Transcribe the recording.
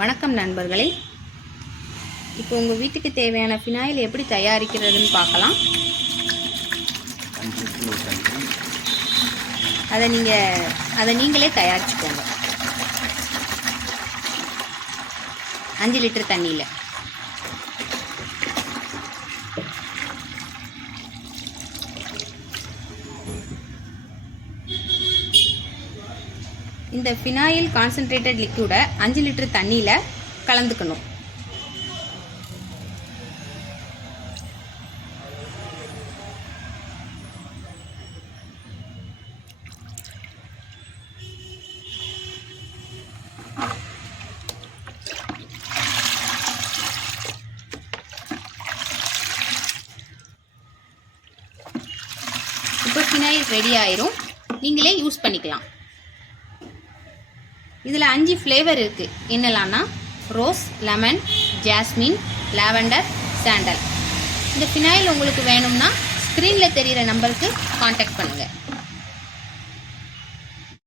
வணக்கம் நண்பர்களே. இப்போ உங்கள் வீட்டுக்கு தேவையான ஃபினாயில் எப்படி தயாரிக்கிறதுன்னு பார்க்கலாம். அதை நீங்களே தயாரிச்சுக்கோங்க. 5 லிட்டர் தண்ணியில் இந்த ஃபினாயில் கான்சன்ட்ரேட்டட் லிக்விடை 5 லிட்டர் தண்ணியில் கலந்துக்கணும். இப்போ ஃபினாயில் ரெடி ஆயிரும். நீங்களே யூஸ் பண்ணிக்கலாம். இதில் 5 ஃப்ளேவர் இருக்குது. என்னெல்லாம்னா rose, lemon, jasmine, lavender, sandal. இந்த ஃபினாயில் உங்களுக்கு வேணும்னா ஸ்க்ரீனில் தெரிகிற நம்பருக்கு காண்டாக்ட் பண்ணுங்கள்.